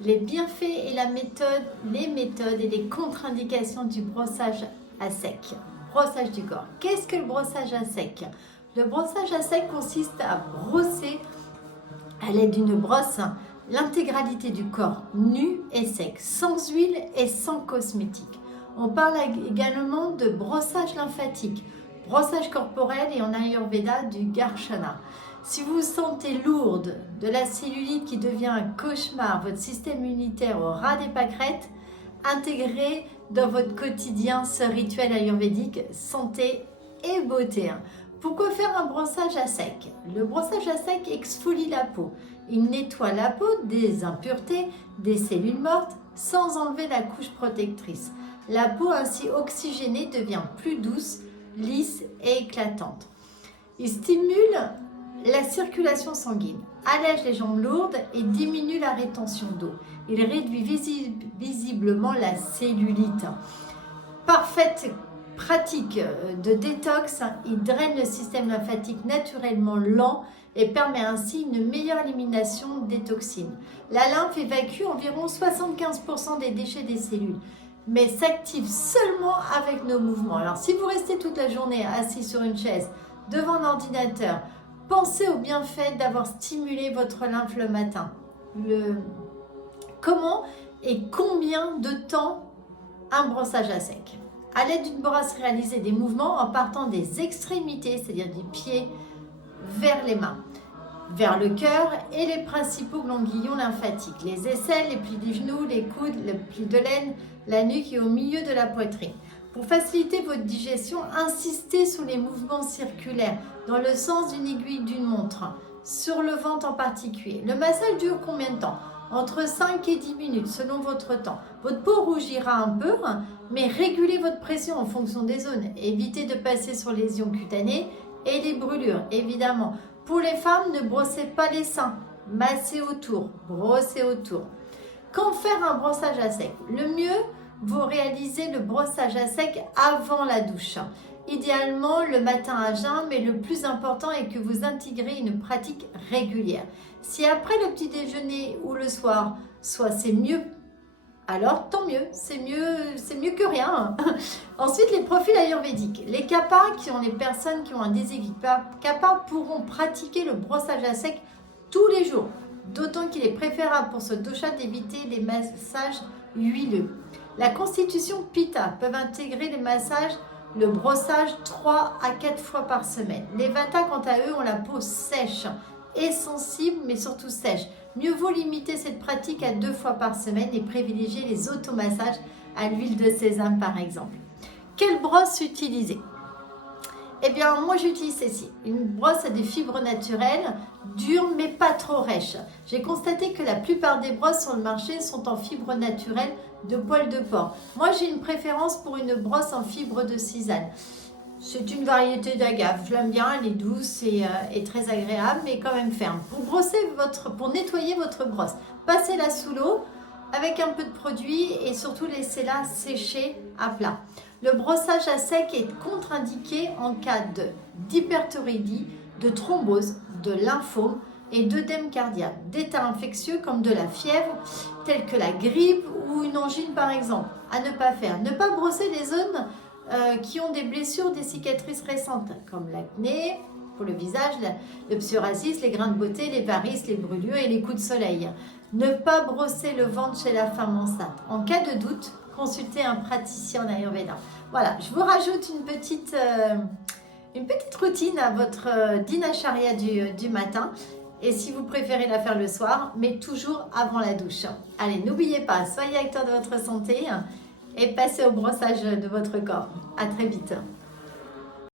les bienfaits et les méthodes et les contre-indications du brossage à sec. Brossage du corps. Qu'est-ce que le brossage à sec? Le brossage à sec consiste à brosser à l'aide d'une brosse l'intégralité du corps nu et sec, sans huile et sans cosmétique. On parle également de brossage lymphatique, brossage corporel et en Ayurveda du Garshana. Si vous vous sentez lourde, de la cellulite qui devient un cauchemar, votre système immunitaire au ras des pâquerettes, intégrez dans votre quotidien ce rituel ayurvédique santé et beauté. Pourquoi faire un brossage à sec? Le brossage à sec exfolie la peau. Il nettoie la peau des impuretés, des cellules mortes, sans enlever la couche protectrice. La peau ainsi oxygénée devient plus douce, lisse et éclatante. Il stimule la circulation sanguine, allège les jambes lourdes et diminue la rétention d'eau. Il réduit visiblement la cellulite. Parfaite pratique de détox, il draine le système lymphatique naturellement lent et permet ainsi une meilleure élimination des toxines. La lymphe évacue environ 75% des déchets des cellules, mais s'active seulement avec nos mouvements. Alors si vous restez toute la journée assis sur une chaise devant un ordinateur, pensez au bienfait d'avoir stimulé votre lymphe le matin. Comment et combien de temps un brossage à sec? À l'aide d'une brosse, réalisez des mouvements en partant des extrémités, c'est-à-dire des pieds, vers les mains, vers le cœur et les principaux ganglions lymphatiques, les aisselles, les plis des genoux, les coudes, le pli de l'aine, la nuque et au milieu de la poitrine. Pour faciliter votre digestion, insistez sur les mouvements circulaires dans le sens d'une aiguille d'une montre, sur le ventre en particulier. Le massage dure combien de temps? Entre 5 et 10 minutes selon votre temps. Votre peau rougira un peu, mais régulez votre pression en fonction des zones. Évitez de passer sur les lésions cutanées et les brûlures, évidemment. Pour les femmes, ne brossez pas les seins, massez autour, brossez autour. Quand faire un brossage à sec? Le mieux, vous réalisez le brossage à sec avant la douche. Idéalement le matin à jeun, mais le plus important est que vous intégrez une pratique régulière. Si après le petit déjeuner ou le soir, soit c'est mieux, alors tant mieux, c'est mieux que rien. Ensuite, les profils ayurvédiques. Les kappas, qui ont les personnes qui ont un déséquilibre kappa, pourront pratiquer le brossage à sec tous les jours. D'autant qu'il est préférable pour ce dosha d'éviter les massages huileux. La constitution pitta peuvent intégrer les massages, le brossage 3 à 4 fois par semaine. Les vata, quant à eux, ont la peau sèche et sensible, mais surtout sèche. Mieux vaut limiter cette pratique à 2 fois par semaine et privilégier les automassages à l'huile de sésame par exemple. Quelle brosse utiliser? Eh bien, moi j'utilise celle-ci, une brosse à des fibres naturelles, dures mais pas trop rêches. J'ai constaté que la plupart des brosses sur le marché sont en fibres naturelles de poils de porc. Moi j'ai une préférence pour une brosse en fibre de sisal. C'est une variété d'agave, je l'aime bien, elle est douce et très agréable, mais quand même ferme. Pour nettoyer votre brosse, passez-la sous l'eau avec un peu de produit et surtout laissez-la sécher à plat. Le brossage à sec est contre-indiqué en cas d'hyperthyroïdie, de thrombose, de lymphome et d'œdème cardiaque, d'états infectieux comme de la fièvre, tels que la grippe ou une angine par exemple. À ne pas faire. Ne pas brosser les zones qui ont des blessures, des cicatrices récentes, comme l'acné pour le visage, le psoriasis, les grains de beauté, les varices, les brûlures et les coups de soleil. Ne pas brosser le ventre chez la femme enceinte. En cas de doute, consultez un praticien en Ayurveda. Voilà, je vous rajoute une petite routine à votre dinacharya du matin. Et si vous préférez la faire le soir, mais toujours avant la douche. Allez, n'oubliez pas, soyez acteur de votre santé et passez au brossage de votre corps. À très vite.